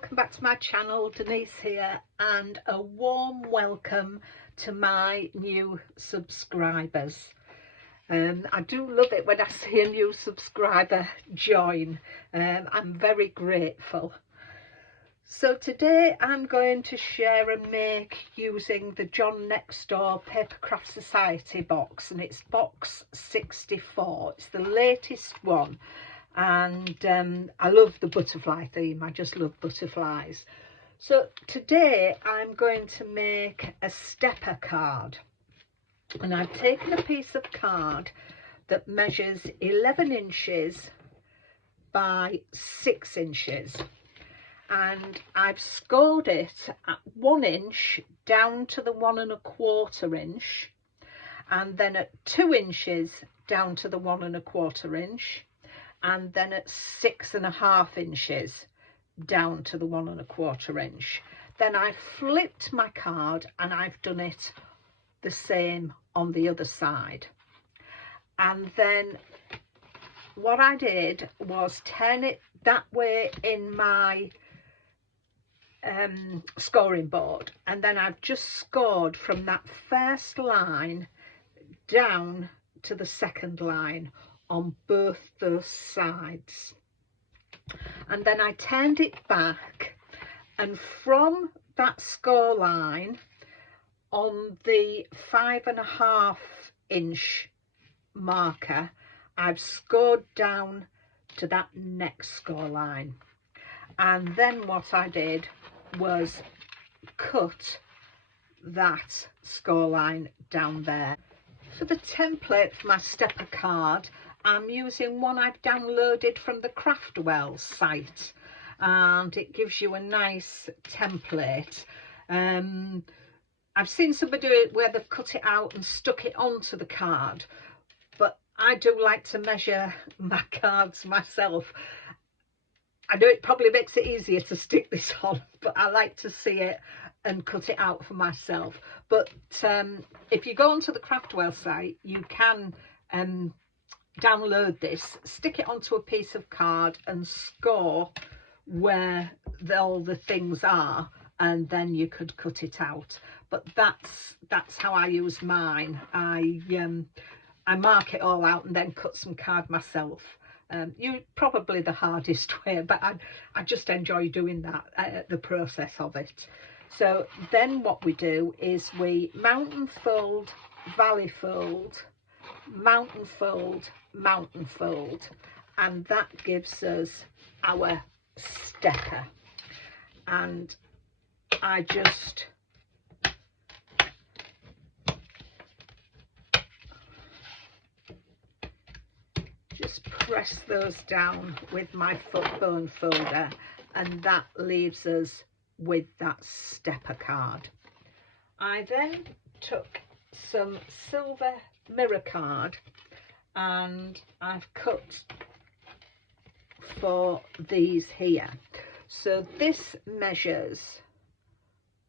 welcome back to my channel. Denise here, and a warm welcome to my new subscribers. I do love it when I see a new subscriber join. I'm very grateful. So today I'm going to share and make using the John Next Door Papercraft Society box, and it's box 64. It's the latest one. And I love the butterfly theme. I just love butterflies. So today I'm going to make a stepper card, and I've taken a piece of card that measures 11 inches by 6 inches, and I've scored it at 1 inch down to the 1 1/4 inch, and then at 2 inches down to the 1 1/4 inch, and then at 6.5 inches down to the 1 1/4 inch. Then I flipped my card and I've done it the same on the other side. And then what I did was turn it that way in my scoring board, and then I've just scored from that first line down to the second line on both those sides. And then I turned it back, and from that score line on the 5.5 inch marker, I've scored down to that next score line. And then what I did was cut that score line down there. For the template for my stepper card, I'm using one I've downloaded from the Craftworld site, and it gives you a nice template. I've seen somebody do it where they've cut it out and stuck it onto the card, but I do like to measure my cards myself. I know it probably makes it easier to stick this on, but I like to see it and cut it out for myself. But if you go onto the Craftworld site, you can download this, stick it onto a piece of card and score where all the things are, and then you could cut it out. But that's how I use mine. I mark it all out and then cut some card myself. Probably the hardest way, but I just enjoy doing that, the process of it. So then what we do is we mountain fold, valley fold, mountain fold, mountain fold, and that gives us our stepper. And I just press those down with my foot bone folder, and that leaves us with that stepper card. I then took some silver mirror card and I've cut for these here. So this measures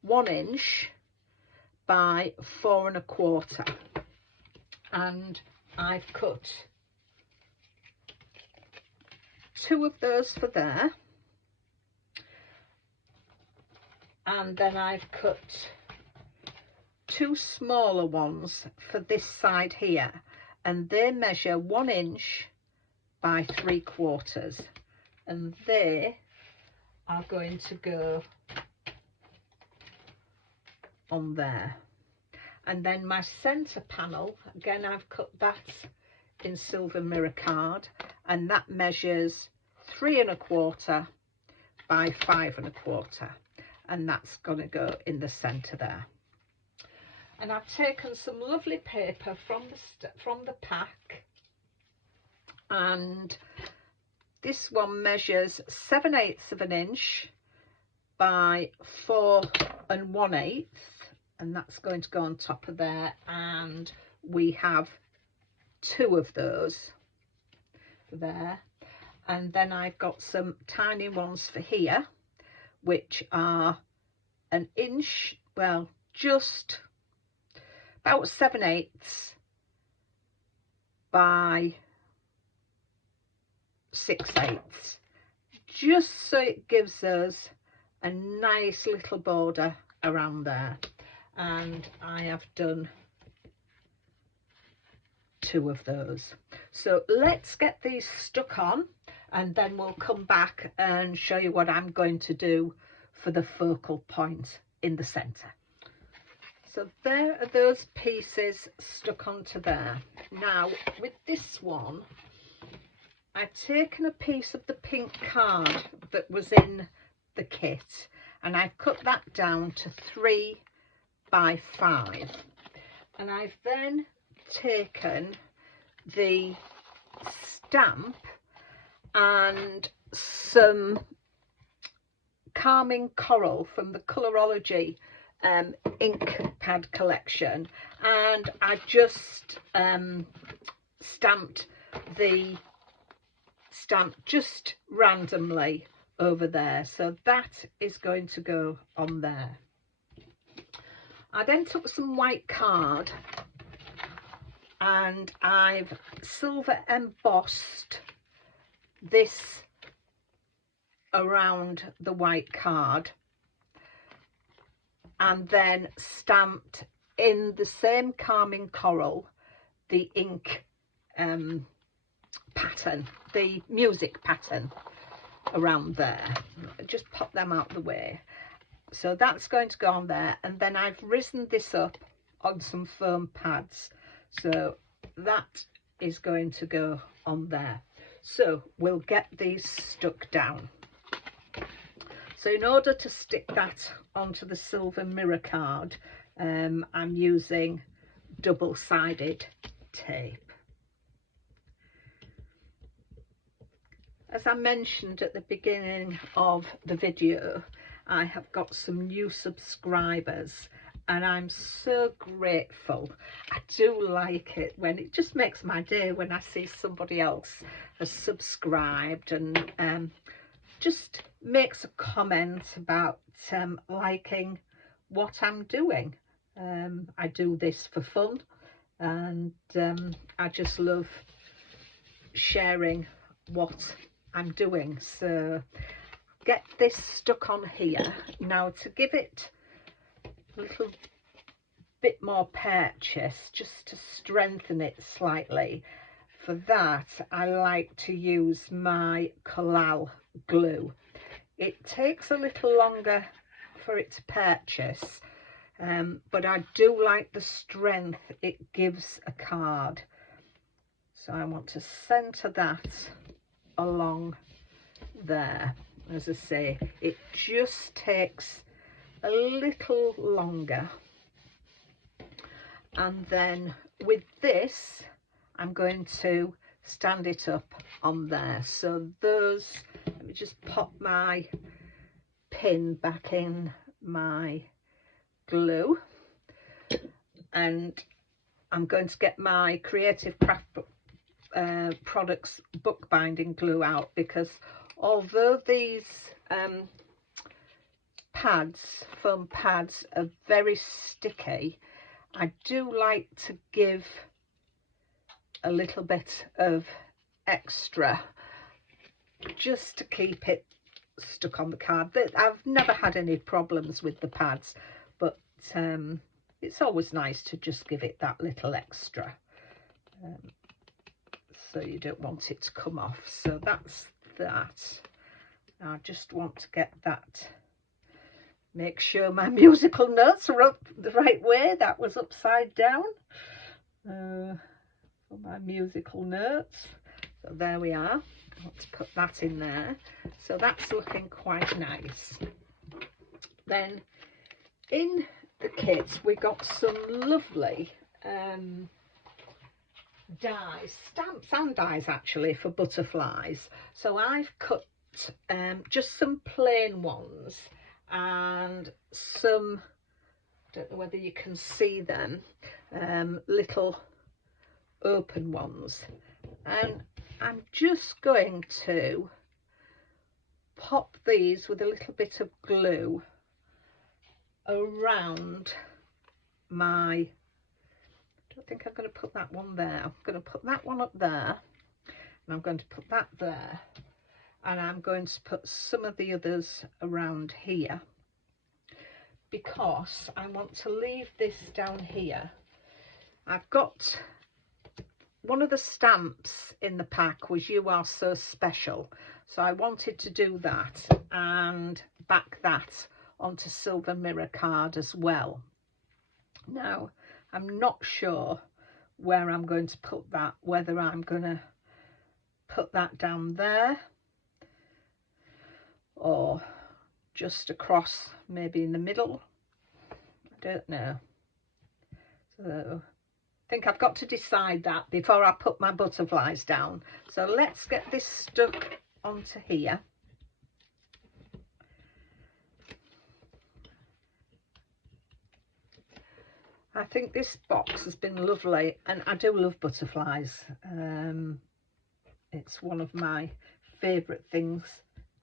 1 inch by 4 1/4, and I've cut 2 of those for there, and then I've cut 2 smaller ones for this side here, and they measure 1 inch by 3/4, and they are going to go on there. And then my center panel, again I've cut that in silver mirror card, and that measures 3 1/4 by 5 1/4, and that's going to go in the center there. And I've taken some lovely paper from the pack, and this one measures 7/8 inch by 4 1/8, and that's going to go on top of there, and we have 2 of those there. And then I've got some tiny ones for here, which are 1 inch, well, just about 7/8 by 6/8, just so it gives us a nice little border around there, and I have done 2 of those. So let's get these stuck on, and then we'll come back and show you what I'm going to do for the focal point in the center. So there are those pieces stuck onto there. Now with this one, I've taken a piece of the pink card that was in the kit, and I've cut that down to 3 by 5, and I've then taken the stamp and some Calming Coral from the Colorology ink pad collection, and I just stamped the stamp just randomly over there, so that is going to go on there. I then took some white card and I've silver embossed this around the white card, and then stamped in the same Calming Coral the ink pattern, the music pattern around there. Just pop them out the way. So that's going to go on there, and then I've risen this up on some foam pads, so that is going to go on there. So we'll get these stuck down. So in order to stick that onto the silver mirror card, I'm using double-sided tape. As I mentioned at the beginning of the video, I have got some new subscribers, and I'm so grateful. I do like it when it just makes my day when I see somebody else has subscribed and just makes a comment about liking what I'm doing. I do this for fun, and I just love sharing what I'm doing. So get this stuck on here. Now, to give it a little bit more purchase, just to strengthen it slightly, for that I like to use my Collal glue. It takes a little longer for it to purchase, but I do like the strength it gives a card. So I want to centre that along there. As I say, it just takes a little longer. And then with this, I'm going to stand it up on there. So those, let me just pop my pin back in my glue, and I'm going to get my Creative Craft Products bookbinding glue out, because although these foam pads are very sticky, I do like to give a little bit of extra just to keep it stuck on the card. I've never had any problems with the pads, but it's always nice to just give it that little extra, so you don't want it to come off. So that's that. I just want to get that, make sure my musical notes are up the right way. That was upside down for my musical notes. So there we are. I want to put that in there. So that's looking quite nice. Then in the kit we got some lovely dies, stamps and dies actually, for butterflies. So I've cut just some plain ones and some, I don't know whether you can see them, little open ones, and I'm just going to pop these with a little bit of glue around my, I don't think I'm going to put that one there. I'm going to put that one up there, and I'm going to put that there, and I'm going to put some of the others around here because I want to leave this down here. I've got one of the stamps in the pack was "You Are So Special," so I wanted to do that and back that onto silver mirror card as well. Now I'm not sure where I'm going to put that, whether I'm going to put that down there or just across, maybe in the middle. I don't know. So I think I've got to decide that before I put my butterflies down. So let's get this stuck onto here. I think this box has been lovely, and I do love butterflies. It's one of my favourite things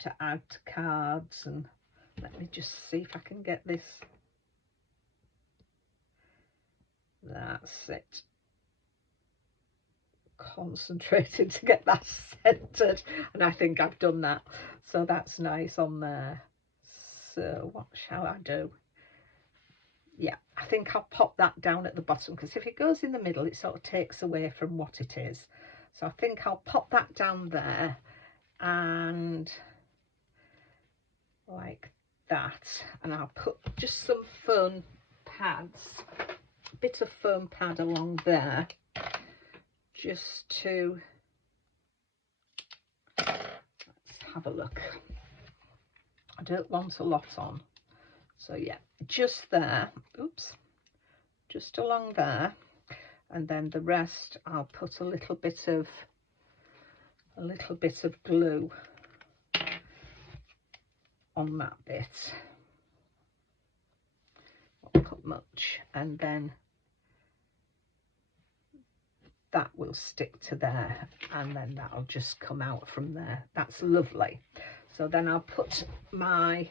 to add to cards. And let me just see if I can get this. That's it. Concentrated to get that centered, and I think I've done that, so that's nice on there. So what shall I do? Yeah, I think I'll pop that down at the bottom, because if it goes in the middle it sort of takes away from what it is. So I think I'll pop that down there, and like that, and I'll put just some foam pads, a bit of foam pad along there, just to, let's have a look. I don't want a lot on, so yeah, just there, oops, just along there, and then the rest I'll put a little bit of glue on that bit. Not put much, and then that will stick to there, and then that'll just come out from there. That's lovely. So then I'll put my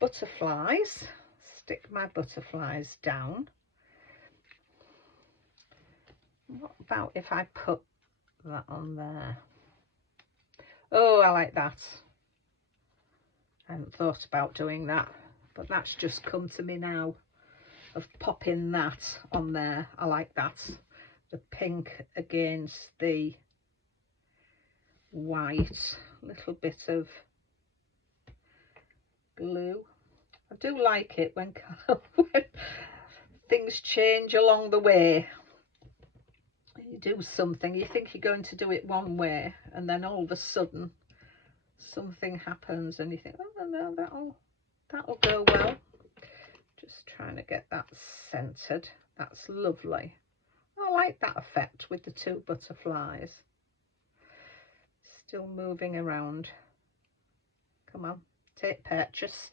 butterflies, stick my butterflies down. What about if I put that on there? Oh, I like that. I hadn't thought about doing that, but that's just come to me now, of popping that on there. I like that, the pink against the white, little bit of glue. I do like it when things change along the way. You do something, you think you're going to do it one way, and then all of a sudden something happens and you think, oh no, that'll go well. Just trying to get that centered. That's lovely. I like that effect with the two butterflies. Still moving around. Come on, take purchase.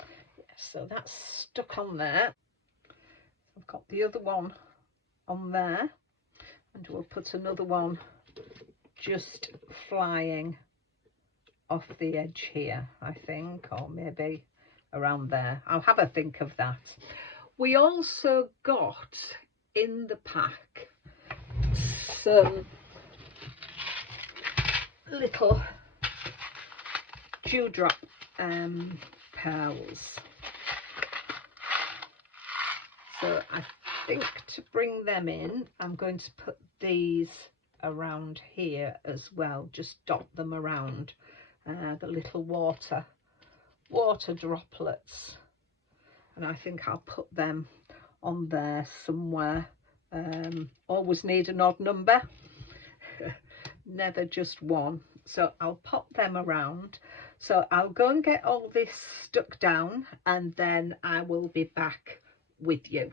Yeah, so that's stuck on there. I've got the other one on there, and we'll put another one just flying off the edge here, I think, or maybe around there. I'll have a think of that. We also got in the pack some little dewdrop pearls. So I think to bring them in, I'm going to put these around here as well, just dot them around, the little water droplets, and I think I'll put them on there somewhere. Always need an odd number, never just one, so I'll pop them around. So I'll go and get all this stuck down, and then I will be back with you.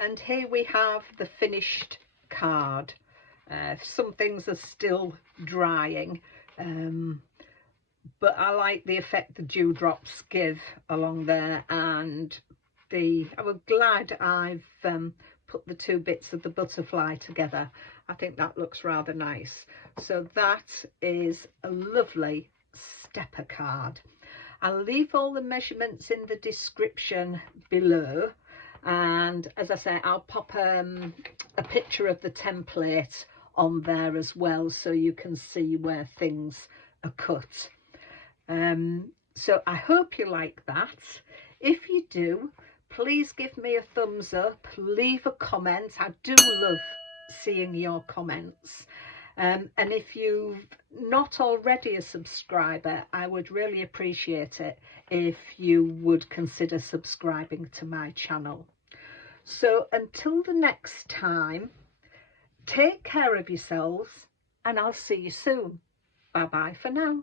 And here we have the finished card. Some things are still drying, but I like the effect the dewdrops give along there, and I was glad I've put the two bits of the butterfly together. I think that looks rather nice. So that is a lovely stepper card. I'll leave all the measurements in the description below, and as I say, I'll pop a picture of the template on there as well, so you can see where things are cut. So I hope you like that. If you do, please give me a thumbs up, leave a comment. I do love seeing your comments. And if you're not already a subscriber, I would really appreciate it if you would consider subscribing to my channel. So until the next time, take care of yourselves, and I'll see you soon. Bye bye for now.